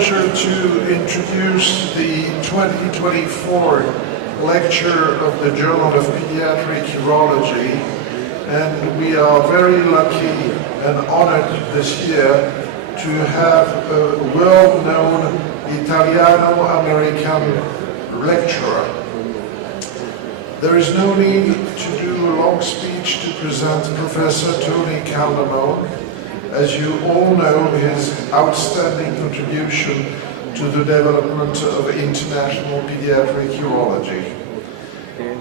pleasure to introduce the 2024 lecture of the Journal of Pediatric Urology, and we are very lucky and honored this year to have a world-known Italiano-American lecturer. There is no need to do a long speech to present Professor Tony Caldamone. As you all know, his outstanding contribution to the development of international pediatric urology.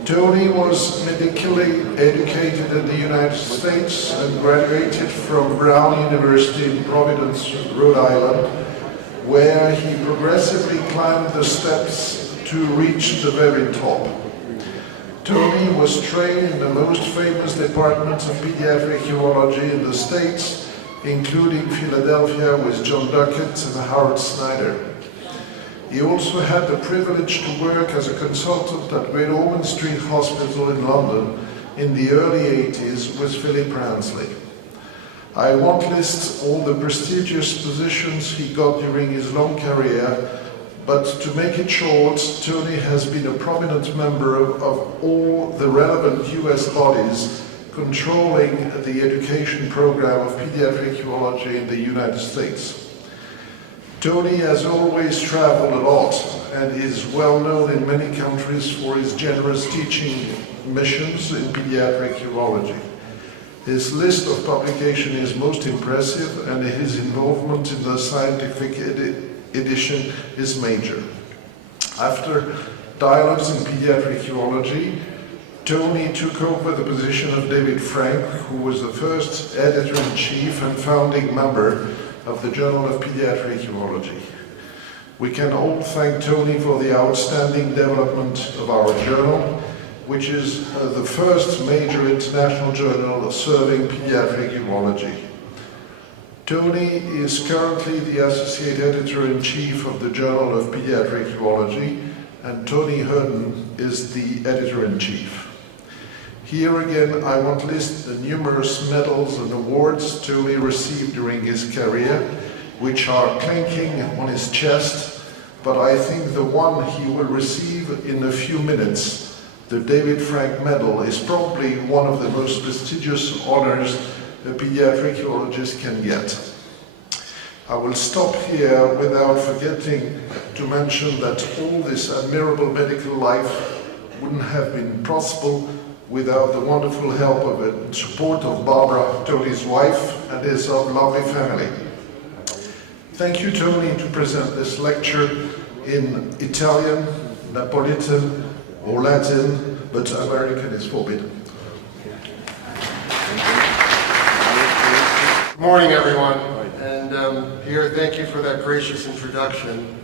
Tony was medically educated in the United States and graduated from Brown University in Providence, Rhode Island, where he progressively climbed the steps to reach the very top. Tony was trained in the most famous departments of pediatric urology in the States, including Philadelphia with John Duckett and Howard Snyder. He also had the privilege to work as a consultant at Great Ormond Street Hospital in London in the early 80s with Philip Ransley. I won't list all the prestigious positions he got during his long career, but to make it short, Tony has been a prominent member of all the relevant US bodies controlling the education program of pediatric urology in the United States. Tony has always traveled a lot and is well known in many countries for his generous teaching missions in pediatric urology. His list of publications is most impressive, and his involvement in the scientific edition is major. After Dialogues in Pediatric Urology, Tony took over the position of David Frank, who was the first editor-in-chief and founding member of the Journal of Pediatric Urology. We can all thank Tony for the outstanding development of our journal, which is the first major international journal serving pediatric urology. Tony is currently the Associate Editor-in-Chief of the Journal of Pediatric Urology, and Tony Herden is the Editor-in-Chief. Here again, I won't list the numerous medals and awards Tony received during his career, which are clinking on his chest, but I think the one he will receive in a few minutes, the David Frank Medal, is probably one of the most prestigious honors a pediatric urologist can get. I will stop here without forgetting to mention that all this admirable medical life wouldn't have been possible without the wonderful help of and support of Barbara, Tony's wife, and his lovely family. Thank you, Tony, to present this lecture in Italian, Napolitan, or Latin, but American is forbidden. Good morning, everyone, and here, thank you for that gracious introduction.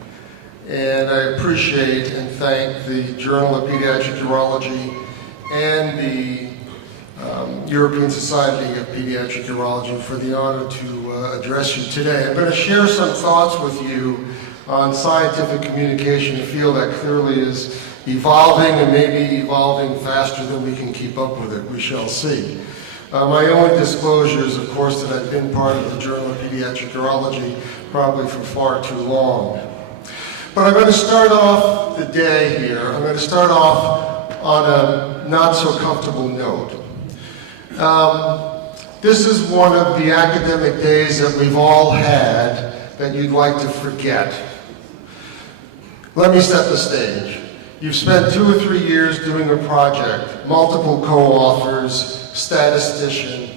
And I appreciate and thank the Journal of Pediatric Urology and the European Society of Pediatric Urology for the honor to address you today. I'm going to share some thoughts with you on scientific communication, a field that clearly is evolving and maybe evolving faster than we can keep up with it. We shall see. My only disclosure is, of course, that I've been part of the Journal of Pediatric Urology probably for far too long. But I'm going to start off the day here. I'm going to start off on a not so comfortable note. This is one of the academic days that we've all had that you'd like to forget. Let me set the stage. You've spent 2 or 3 years doing a project, multiple co-authors, statistician.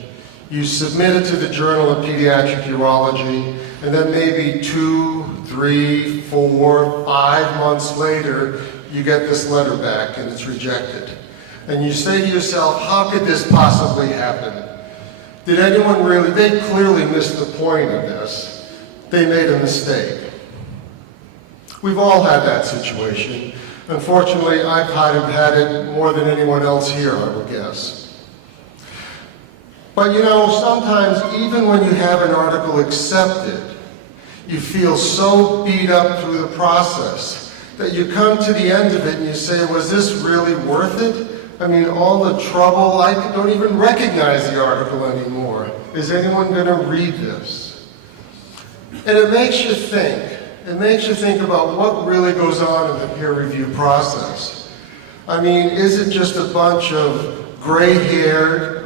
You submit it to the Journal of Pediatric Urology, and then maybe 2, 3, 4, 5 months later, you get this letter back and it's rejected. And you say to yourself, how could this possibly happen? Did anyone really, they clearly missed the point of this. They made a mistake. We've all had that situation. Unfortunately, I've had it more than anyone else here, I would guess. But you know, sometimes even when you have an article accepted, you feel so beat up through the process that you come to the end of it and you say, was this really worth it? I mean, all the trouble, I don't even recognize the article anymore. Is anyone going to read this? And it makes you think, It makes you think about what really goes on in the peer review process. I mean, is it just a bunch of gray-haired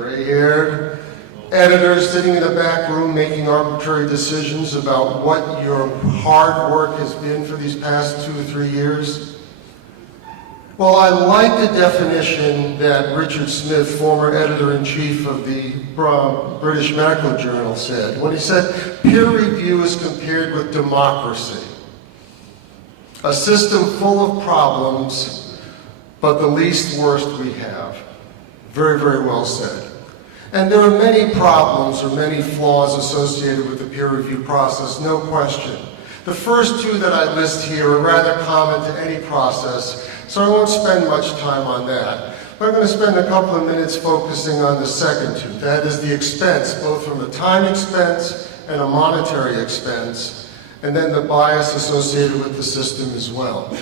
editors sitting in the back room making arbitrary decisions about what your hard work has been for these past 2 or 3 years? Well, I like the definition that Richard Smith, former editor-in-chief of the British Medical Journal, said, when he said, peer review is compared with democracy. A system full of problems, but the least worst we have. Very, very well said. And there are many problems or many flaws associated with the peer review process, no question. The first two that I list here are rather common to any process, so I won't spend much time on that. But I'm going to spend a couple of minutes focusing on the second two. That is the expense, both from a time expense and a monetary expense, and then the bias associated with the system as well.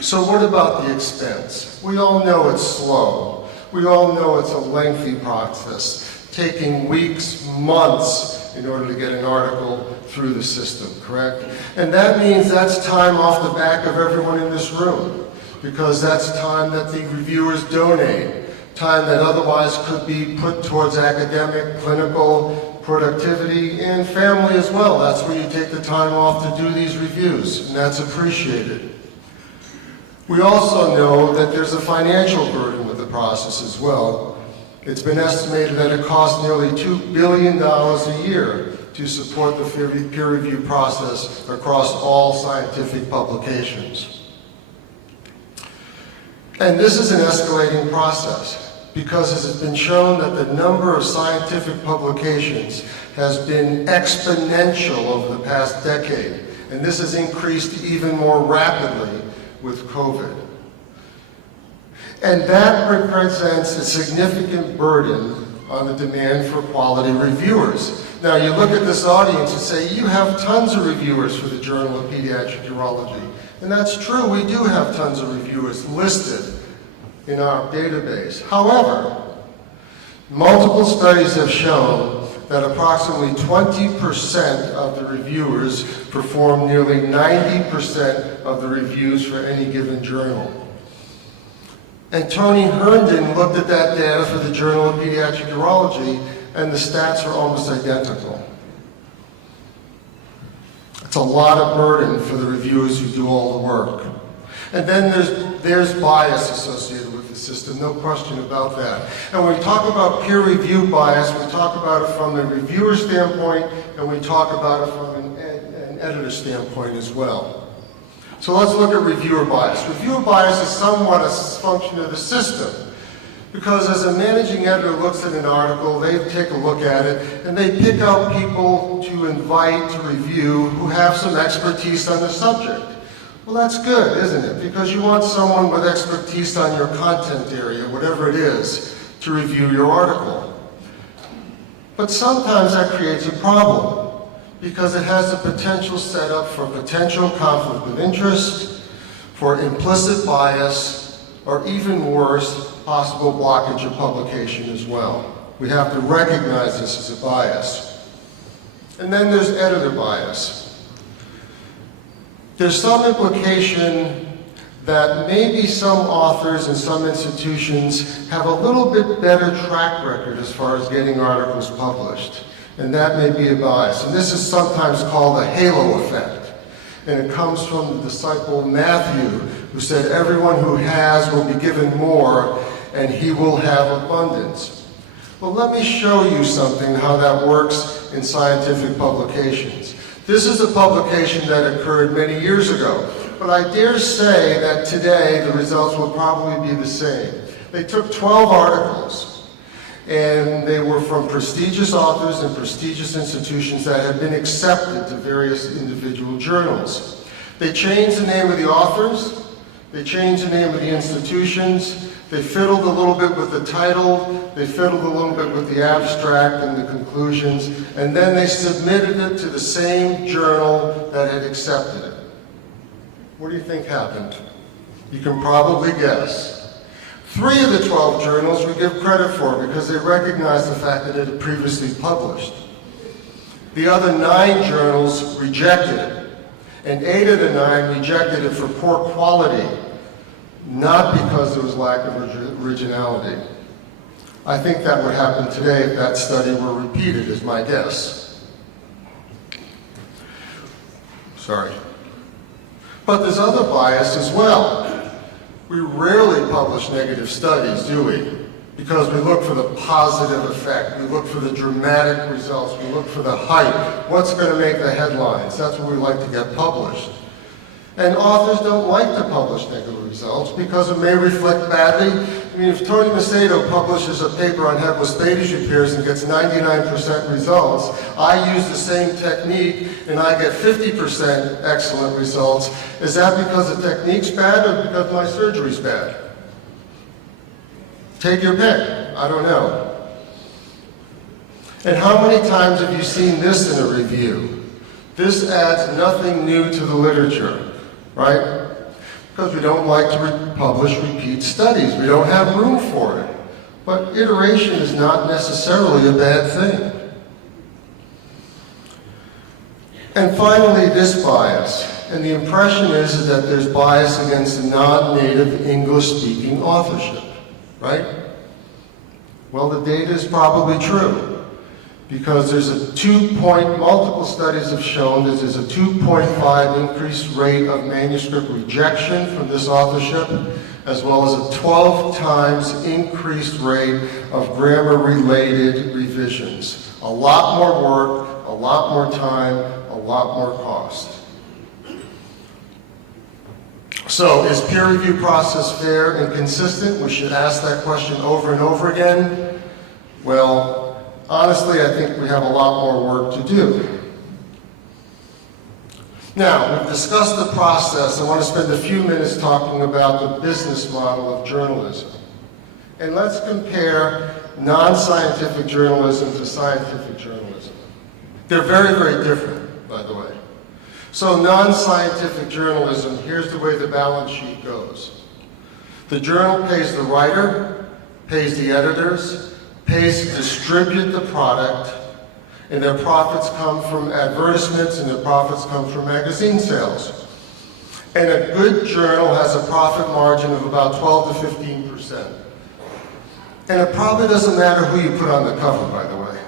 So what about the expense? We all know it's slow. We all know it's a lengthy process, taking weeks, months, in order to get an article through the system, correct? And that means that's time off the back of everyone in this room, because that's time that the reviewers donate, time that otherwise could be put towards academic, clinical, productivity, and family as well. That's where you take the time off to do these reviews, and that's appreciated. We also know that there's a financial burden with the process as well. It's been estimated that it costs nearly $2 billion a year to support the peer review process across all scientific publications. And this is an escalating process because it has been shown that the number of scientific publications has been exponential over the past decade, and this has increased even more rapidly with COVID. And that represents a significant burden on the demand for quality reviewers. Now you look at this audience and say, you have tons of reviewers for the Journal of Pediatric Urology. And that's true, we do have tons of reviewers listed in our database. However, multiple studies have shown that approximately 20% of the reviewers perform nearly 90% of the reviews for any given journal. And Tony Herndon looked at that data for the Journal of Pediatric Urology, and the stats are almost identical. It's a lot of burden for the reviewers who do all the work. And then there's bias associated with the system, no question about that. And when we talk about peer review bias, we talk about it from the reviewer standpoint, and we talk about it from an editor standpoint as well. So let's look at reviewer bias. Reviewer bias is somewhat a function of the system, because as a managing editor looks at an article, they take a look at it, and they pick out people to invite to review who have some expertise on the subject. Well, that's good, isn't it? Because you want someone with expertise on your content area, whatever it is, to review your article. But sometimes that creates a problem, because it has the potential setup for potential conflict of interest, for implicit bias, or even worse, possible blockage of publication as well. We have to recognize this as a bias. And then there's editor bias. There's some implication that maybe some authors and some institutions have a little bit better track record as far as getting articles published. And that may be a bias. And this is sometimes called a halo effect. And it comes from the disciple Matthew, who said, everyone who has will be given more, and he will have abundance. Well, let me show you something, how that works in scientific publications. This is a publication that occurred many years ago, but I dare say that today the results will probably be the same. They took 12 articles, and they were from prestigious authors and prestigious institutions that had been accepted to various individual journals. They changed the name of the authors, they changed the name of the institutions, they fiddled a little bit with the title, they fiddled a little bit with the abstract and the conclusions, and then they submitted it to the same journal that had accepted it. What do you think happened? You can probably guess. 3 of the 12 journals we give credit for because they recognized the fact that it had previously published. The other 9 journals rejected it. And 8 of the 9 rejected it for poor quality, not because there was lack of originality. I think that would happen today if that study were repeated, is my guess. Sorry. But there's other bias as well. We rarely publish negative studies, do we? Because we look for the positive effect, we look for the dramatic results, we look for the hype. What's going to make the headlines? That's what we like to get published. And authors don't like to publish negative results because it may reflect badly. I mean, if Tony Macedo publishes a paper on headless-status repairs and gets 99% results, I use the same technique and I get 50% excellent results. Is that because the technique's bad or because my surgery's bad? Take your pick. I don't know. And how many times have you seen this in a review? This adds nothing new to the literature. Right? Because we don't like to publish repeat studies. We don't have room for it. But iteration is not necessarily a bad thing. And finally, this bias. And the impression is that there's bias against the non-native English-speaking authorship. Right? Well, the data is probably true. Because there's a multiple studies have shown that there's a 2.5 increased rate of manuscript rejection from this authorship, as well as a 12 times increased rate of grammar-related revisions. A lot more work, a lot more time, a lot more cost. So, is peer review process fair and consistent? We should ask that question over and over again. Well, honestly, I think we have a lot more work to do. Now, we've discussed the process. I want to spend a few minutes talking about the business model of journalism. And let's compare non-scientific journalism to scientific journalism. They're very, very different, by the way. So non-scientific journalism, here's the way the balance sheet goes. The journal pays the writer, pays the editors, pays to distribute the product, and their profits come from advertisements and their profits come from magazine sales. And a good journal has a profit margin of about 12 to 15%. And it probably doesn't matter who you put on the cover, by the way.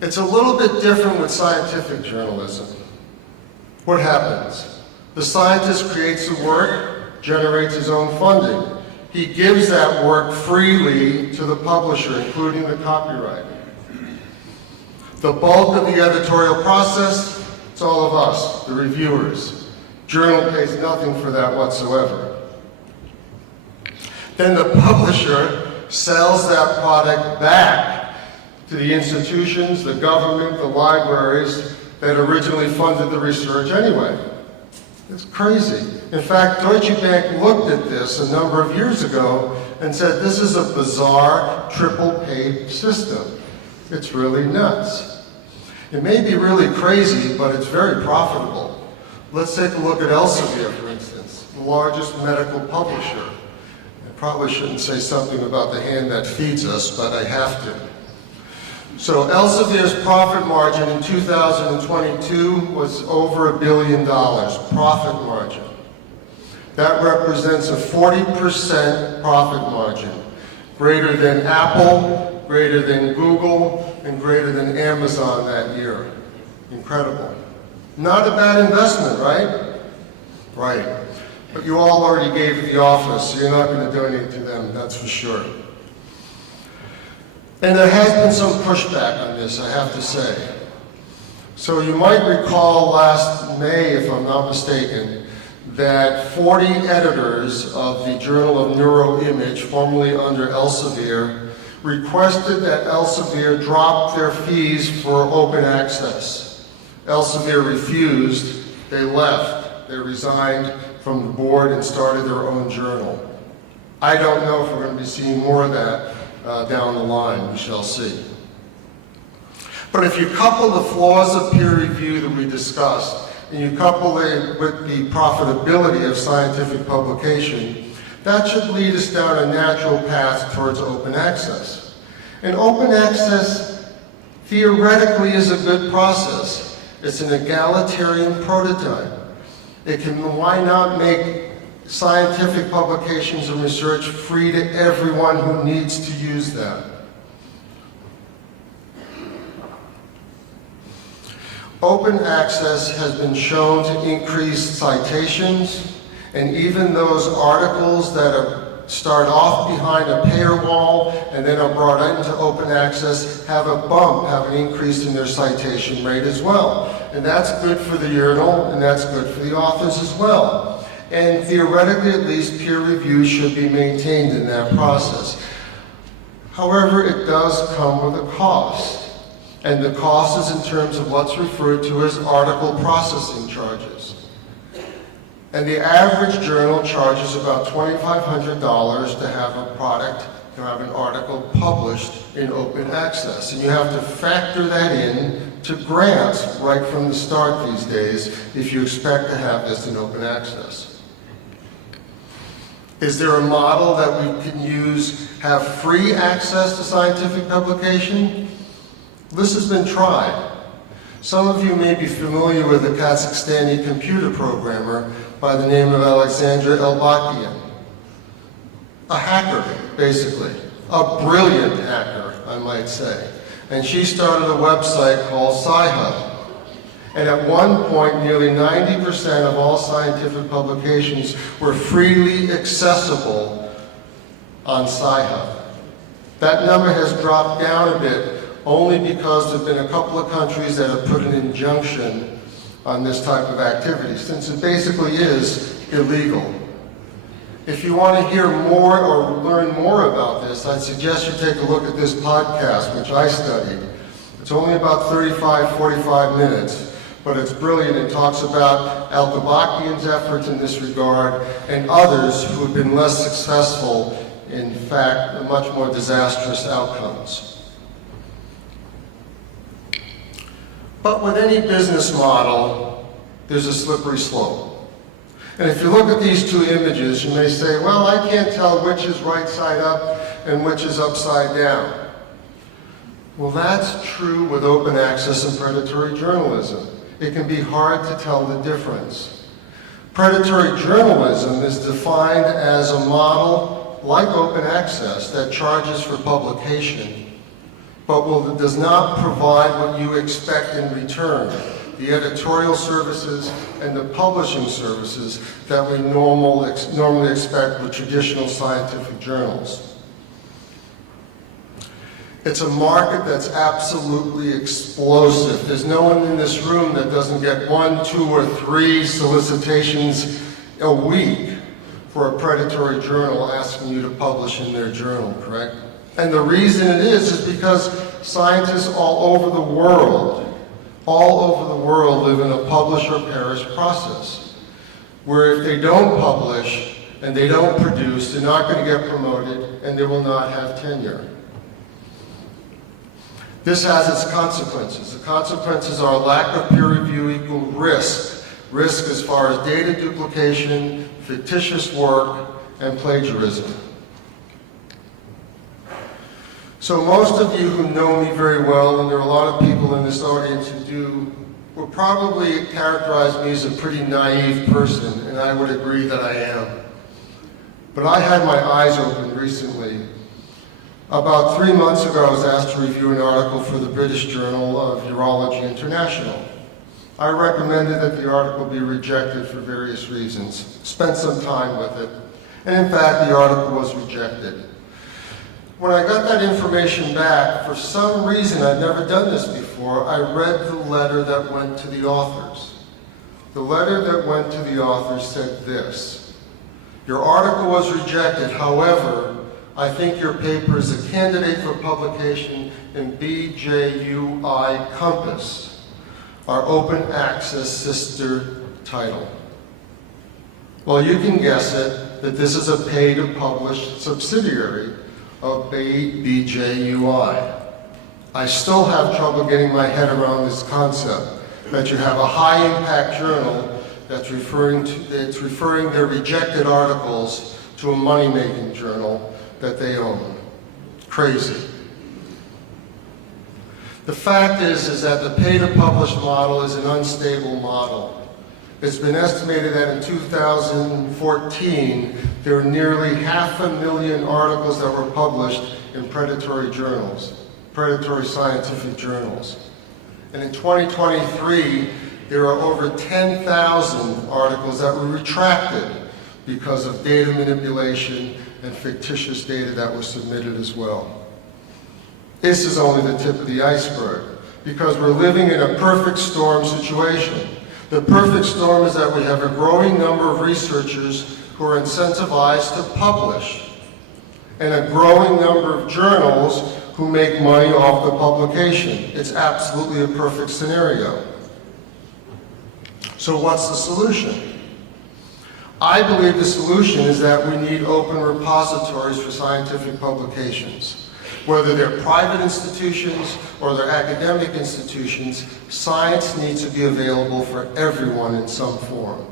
It's a little bit different with scientific journalism. What happens? The scientist creates the work, generates his own funding. He gives that work freely to the publisher, including the copyright. The bulk of the editorial process, it's all of us, the reviewers. Journal pays nothing for that whatsoever. Then the publisher sells that product back to the institutions, the government, the libraries that originally funded the research anyway. It's crazy. In fact, Deutsche Bank looked at this a number of years ago and said, this is a bizarre triple-paid system. It's really nuts. It may be really crazy, but it's very profitable. Let's take a look at Elsevier, for instance, the largest medical publisher. I probably shouldn't say something about the hand that feeds us, but I have to. So Elsevier's profit margin in 2022 was over $1 billion, profit margin. That represents a 40% profit margin, greater than Apple, greater than Google, and greater than Amazon that year. Incredible. Not a bad investment, right? Right. But you all already gave the office, so you're not going to donate to them, that's for sure. And there has been some pushback on this, I have to say. So you might recall last May, if I'm not mistaken, that 40 editors of the Journal of Neuroimage, formerly under Elsevier, requested that Elsevier drop their fees for open access. Elsevier refused, they left, they resigned from the board and started their own journal. I don't know if we're going to be seeing more of that down the line, we shall see. But if you couple the flaws of peer review that we discussed, and you couple it with the profitability of scientific publication, that should lead us down a natural path towards open access. And open access theoretically is a good process. It's an egalitarian prototype. Why not make scientific publications and research free to everyone who needs to use them? Open access has been shown to increase citations, and even those articles that start off behind a paywall and then are brought into open access have an increase in their citation rate as well. And that's good for the journal, and that's good for the authors as well. And theoretically, at least, peer review should be maintained in that process. However, it does come with a cost. And the cost is in terms of what's referred to as article processing charges. And the average journal charges about $2,500 to have a product, to have an article published in open access. And you have to factor that in to grants right from the start these days if you expect to have this in open access. Is there a model that we can use, have free access to scientific publication? This has been tried. Some of you may be familiar with a Kazakhstani computer programmer by the name of Alexandra Elbakian. A hacker, basically. A brilliant hacker, I might say. And she started a website called Sci-Hub. And at one point, nearly 90% of all scientific publications were freely accessible on Sci-Hub. That number has dropped down a bit, only because there have been a couple of countries that have put an injunction on this type of activity, since it basically is illegal. If you want to hear more or learn more about this, I'd suggest you take a look at this podcast, which I studied. It's only about 45 minutes, but it's brilliant. It talks about Al-Tabakian's efforts in this regard and others who have been less successful, in fact, much more disastrous outcomes. But with any business model, there's a slippery slope. And if you look at these two images, you may say, well, I can't tell which is right side up and which is upside down. Well, that's true with open access and predatory journalism. It can be hard to tell the difference. Predatory journalism is defined as a model like open access that charges for publication, but does not provide what you expect in return, the editorial services and the publishing services that we normally expect with traditional scientific journals. It's a market that's absolutely explosive. There's no one in this room that doesn't get 1, 2, or 3 solicitations a week for a predatory journal asking you to publish in their journal, correct? And the reason it is because scientists all over the world live in a publish or perish process, where if they don't publish and they don't produce, they're not going to get promoted and they will not have tenure. This has its consequences. The consequences are lack of peer review equal risk. Risk as far as data duplication, fictitious work, and plagiarism. So most of you who know me very well, and there are a lot of people in this audience who do, would probably characterize me as a pretty naive person, and I would agree that I am. But I had my eyes opened recently. About 3 months ago, I was asked to review an article for the British Journal of Urology International. I recommended that the article be rejected for various reasons, spent some time with it, and in fact, the article was rejected. When I got that information back, for some reason, I'd never done this before, I read the letter that went to the authors. The letter that went to the authors said this: your article was rejected, however, I think your paper is a candidate for publication in BJUI Compass, our open access sister title. Well, you can guess it, that this is a pay-to-publish subsidiary of BJUI. I still have trouble getting my head around this concept, that you have a high-impact journal that's referring their rejected articles to a money-making journal that they own. Crazy. The fact is that the pay-to-publish model is an unstable model. It's been estimated that in 2014, there were nearly 500,000 articles that were published in predatory journals, predatory scientific journals. And in 2023, there are over 10,000 articles that were retracted because of data manipulation and fictitious data that was submitted as well. This is only the tip of the iceberg, because we're living in a perfect storm situation. The perfect storm is that we have a growing number of researchers who are incentivized to publish, and a growing number of journals who make money off the publication. It's absolutely a perfect scenario. So what's the solution? I believe the solution is that we need open repositories for scientific publications. Whether they're private institutions or they're academic institutions, science needs to be available for everyone in some form.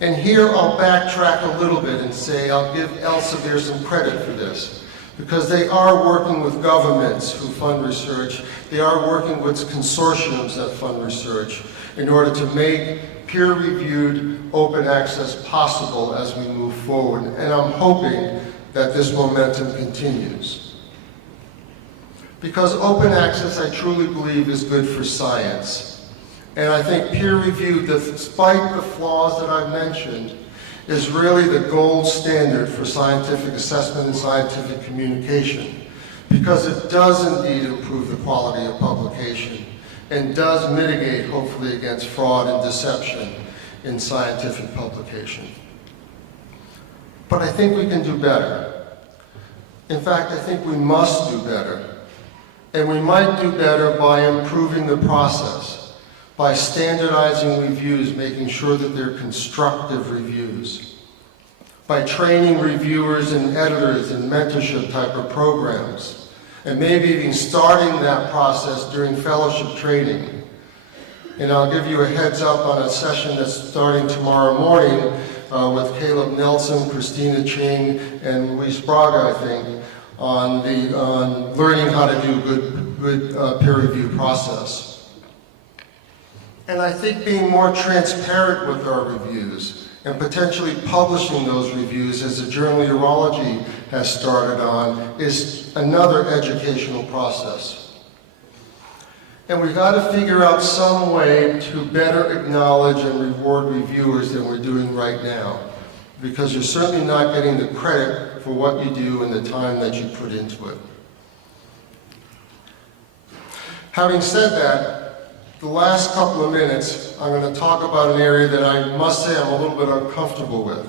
And here I'll backtrack a little bit and say I'll give Elsevier some credit for this, because they are working with governments who fund research. They are working with consortiums that fund research in order to make peer-reviewed open access possible as we move forward. And I'm hoping that this momentum continues. Because open access, I truly believe, is good for science. And I think peer-reviewed, despite the flaws that I've mentioned, is really the gold standard for scientific assessment and scientific communication, because it does indeed improve the quality of publication and does mitigate, hopefully, against fraud and deception in scientific publication. But I think we can do better. In fact, I think we must do better. And we might do better by improving the process, by standardizing reviews, making sure that they're constructive reviews, by training reviewers and editors in mentorship type of programs, and maybe even starting that process during fellowship training. And I'll give you a heads up on a session that's starting tomorrow morning with Caleb Nelson, Christina Ching, and Luis Braga, I think, on learning how to do good peer review process. And I think being more transparent with our reviews and potentially publishing those reviews, as the journal Urology has started on, is another educational process. And we've got to figure out some way to better acknowledge and reward reviewers than we're doing right now, because you're certainly not getting the credit for what you do and the time that you put into it. Having said that, the last couple of minutes, I'm going to talk about an area that I must say I'm a little bit uncomfortable with.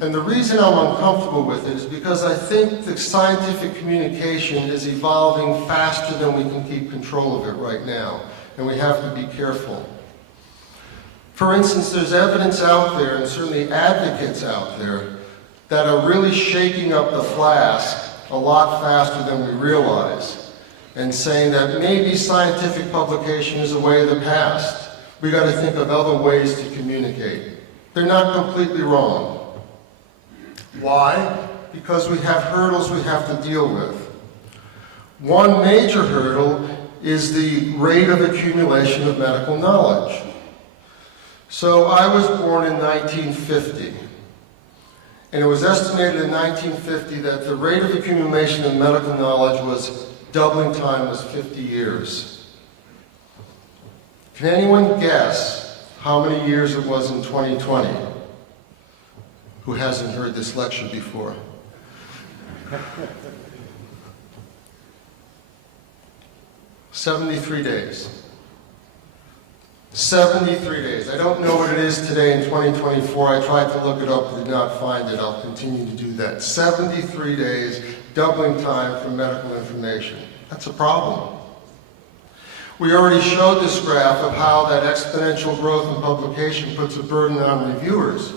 And the reason I'm uncomfortable with it is because I think the scientific communication is evolving faster than we can keep control of it right now, and we have to be careful. For instance, there's evidence out there, and certainly advocates out there, that are really shaking up the flask a lot faster than we realize, and saying that maybe scientific publication is a way of the past. We got to think of other ways to communicate. They're not completely wrong. Why? Because we have hurdles we have to deal with. One major hurdle is the rate of accumulation of medical knowledge. So I was born in 1950. And it was estimated in 1950 that the rate of accumulation of medical knowledge was doubling time was 50 years. Can anyone guess how many years it was in 2020? Who hasn't heard this lecture before? 73 days. 73 days. I don't know what it is today in 2024. I tried to look it up but did not find it. I'll continue to do that. 73 days, doubling time for medical information. That's a problem. We already showed this graph of how that exponential growth in publication puts a burden on reviewers.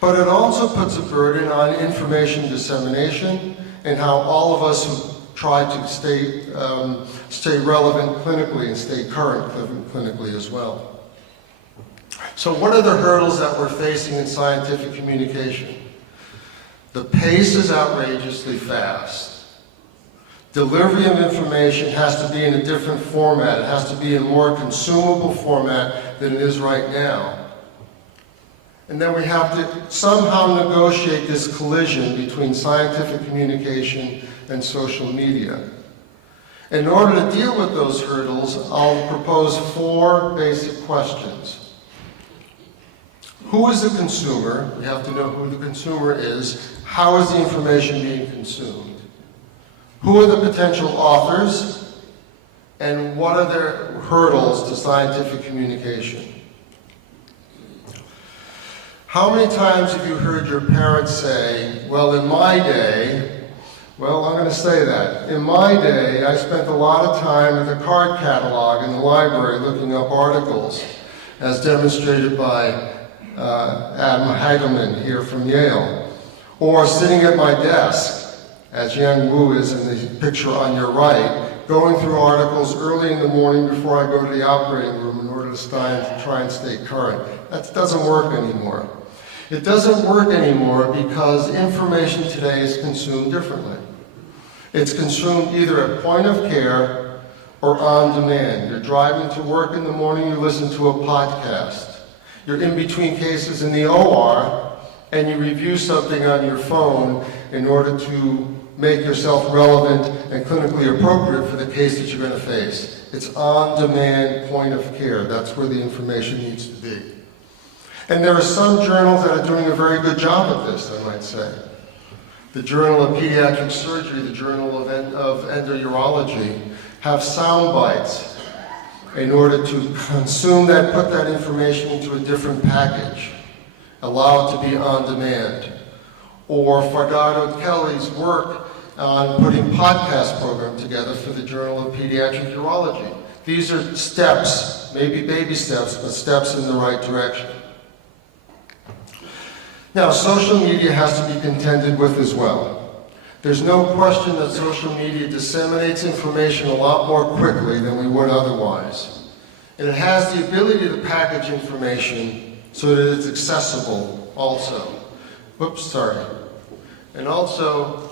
But it also puts a burden on information dissemination and how all of us who try to stay relevant clinically and stay current clinically as well. So what are the hurdles that we're facing in scientific communication? The pace is outrageously fast. Delivery of information has to be in a different format. It has to be in a more consumable format than it is right now. And then we have to somehow negotiate this collision between scientific communication and social media. In order to deal with those hurdles, I'll propose 4 basic questions. Who is the consumer? We have to know who the consumer is. How is the information being consumed? Who are the potential authors? And what are their hurdles to scientific communication? How many times have you heard your parents say, well, in my day, well, I'm going to say that. In my day, I spent a lot of time in the card catalog in the library looking up articles, as demonstrated by Adam Heidelman here from Yale, or sitting at my desk, as Yang Wu is in the picture on your right, going through articles early in the morning before I go to the operating room in order to try and stay current. That doesn't work anymore. It doesn't work anymore because information today is consumed differently. It's consumed either at point of care or on demand. You're driving to work in the morning, you listen to a podcast. You're in between cases in the OR, and you review something on your phone in order to make yourself relevant and clinically appropriate for the case that you're going to face. It's on-demand point of care. That's where the information needs to be. And there are some journals that are doing a very good job of this, I might say. The Journal of Pediatric Surgery, the Journal of Endourology, have sound bites in order to consume that, put that information into a different package, allow it to be on demand. Or Fargado Kelly's work on putting podcast program together for the Journal of Pediatric Urology. These are steps, maybe baby steps, but steps in the right direction. Now, social media has to be contended with as well. There's no question that social media disseminates information a lot more quickly than we would otherwise. And it has the ability to package information so that it's accessible also. And also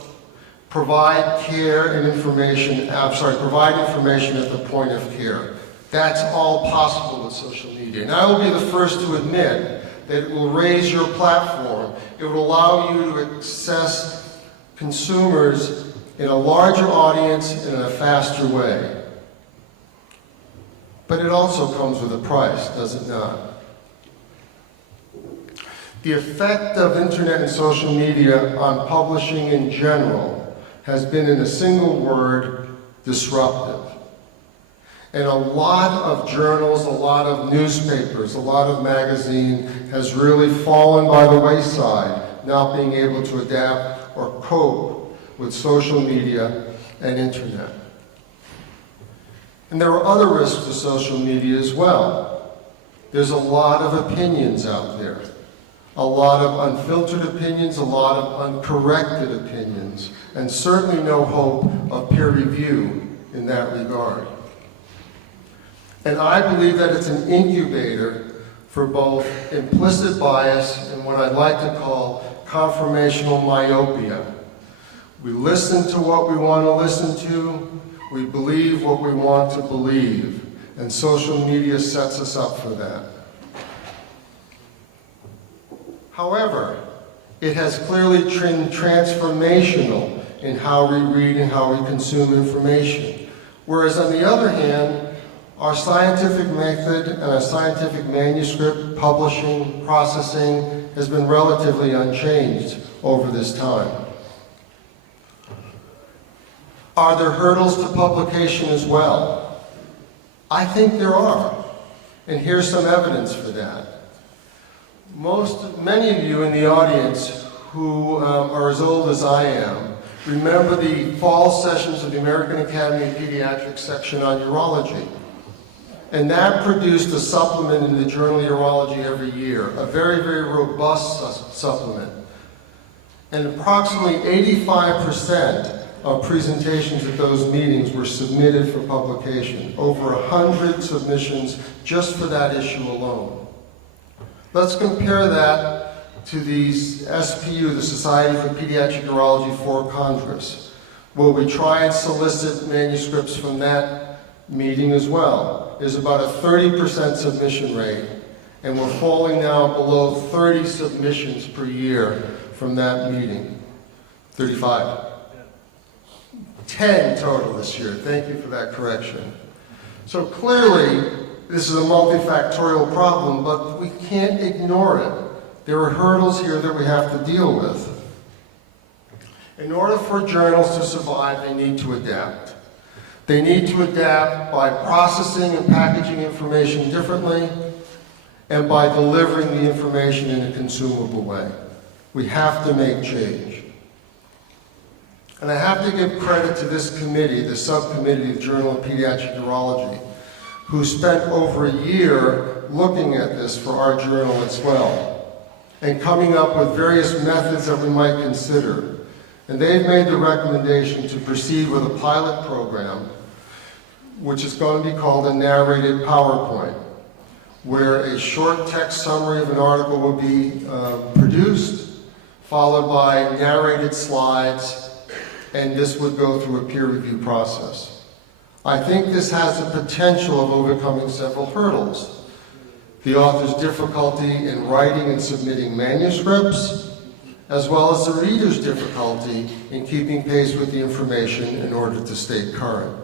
provide care and information, provide information at the point of care. That's all possible with social media. And I will be the first to admit that it will raise your platform. It will allow you to access consumers in a larger audience and in a faster way. But it also comes with a price, does it not? The effect of internet and social media on publishing in general has been, in a single word, disruptive. And a lot of journals, a lot of newspapers, a lot of magazines has really fallen by the wayside, not being able to adapt or cope with social media and internet. And there are other risks to social media as well. There's a lot of opinions out there. A lot of unfiltered opinions, a lot of uncorrected opinions, and certainly no hope of peer review in that regard. And I believe that it's an incubator for both implicit bias and what I'd like to call conformational myopia. We listen to what we want to listen to, we believe what we want to believe, and social media sets us up for that. However, it has clearly been transformational in how we read and how we consume information. Whereas on the other hand, our scientific method and our scientific manuscript publishing, processing has been relatively unchanged over this time. Are there hurdles to publication as well? I think there are, and here's some evidence for that. Many of you in the audience who are as old as I am remember the fall sessions of the American Academy of Pediatrics section on urology. And that produced a supplement in the Journal of Urology every year, a very, very robust supplement. And approximately 85% of presentations at those meetings were submitted for publication. Over 100 submissions just for that issue alone. Let's compare that to the SPU, the Society for Pediatric Urology for Congress. Will we try and solicit manuscripts from that meeting as well? There's about a 30% submission rate, and we're falling now below 30 submissions per year from that meeting. 35. 10 total this year. Thank you for that correction. So clearly, this is a multifactorial problem, but we can't ignore it. There are hurdles here that we have to deal with. In order for journals to survive, they need to adapt. They need to adapt by processing and packaging information differently and by delivering the information in a consumable way. We have to make change. And I have to give credit to this committee, the subcommittee of the Journal of Pediatric Neurology, who spent over a year looking at this for our journal as well, and coming up with various methods that we might consider. And they've made the recommendation to proceed with a pilot program, which is going to be called a narrated PowerPoint, where a short text summary of an article will be produced, followed by narrated slides, and this would go through a peer review process. I think this has the potential of overcoming several hurdles. The author's difficulty in writing and submitting manuscripts, as well as the reader's difficulty in keeping pace with the information in order to stay current.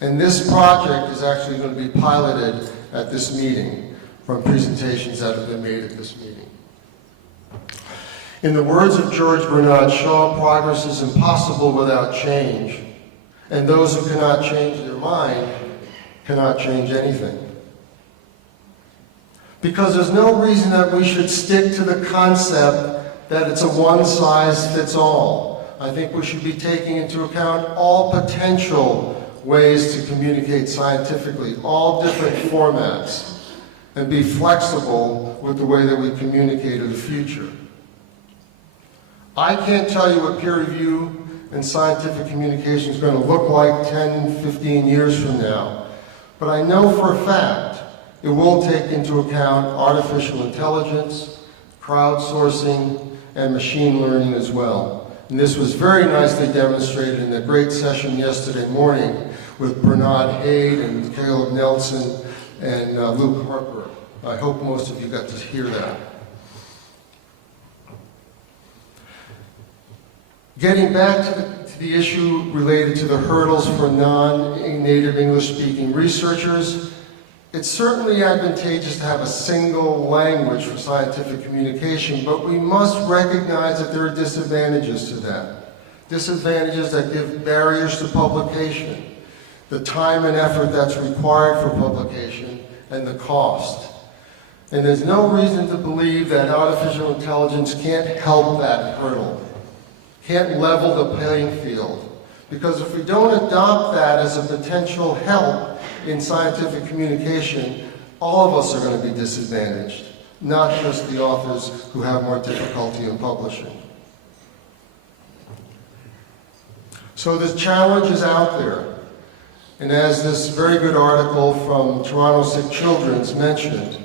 And this project is actually going to be piloted at this meeting from presentations that have been made at this meeting. In the words of George Bernard Shaw, progress is impossible without change, and those who cannot change their mind cannot change anything. Because there's no reason that we should stick to the concept that it's a one-size-fits-all. I think we should be taking into account all potential ways to communicate scientifically, all different formats, and be flexible with the way that we communicate in the future. I can't tell you what peer review and scientific communication is going to look like 10, 15 years from now, but I know for a fact it will take into account artificial intelligence, crowdsourcing, and machine learning as well. And this was very nicely demonstrated in the great session yesterday morning with Bernard Haid and Caleb Nelson and Luke Harper. I hope most of you got to hear that. Getting back to the issue related to the hurdles for non-native English-speaking researchers, it's certainly advantageous to have a single language for scientific communication, but we must recognize that there are disadvantages to that. Disadvantages that give barriers to publication, the time and effort that's required for publication, and the cost. And there's no reason to believe that artificial intelligence can't help that hurdle, can't level the playing field. Because if we don't adopt that as a potential help in scientific communication, all of us are going to be disadvantaged, not just the authors who have more difficulty in publishing. So the challenge is out there. And as this very good article from Toronto Sick Children's mentioned,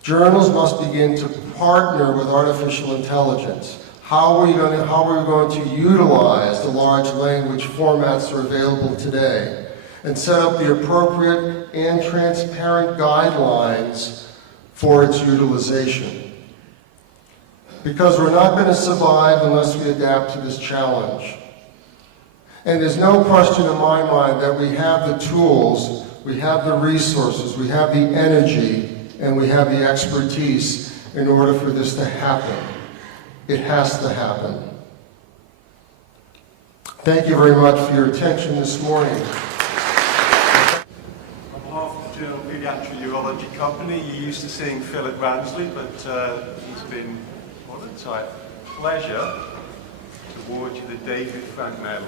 journals must begin to partner with artificial intelligence. How are we going to utilize the large language formats that are available today and set up the appropriate and transparent guidelines for its utilization? Because we're not going to survive unless we adapt to this challenge. And there's no question in my mind that we have the tools, we have the resources, we have the energy, and we have the expertise in order for this to happen. It has to happen. Thank you very much for your attention this morning. On behalf of the Journal of Pediatric Urology Company, you're used to seeing Philip Ransley, but it's been what a pleasure to award you the David Frank Medal,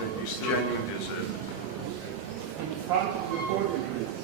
and you genuinely deserve it. In front of the podium, please.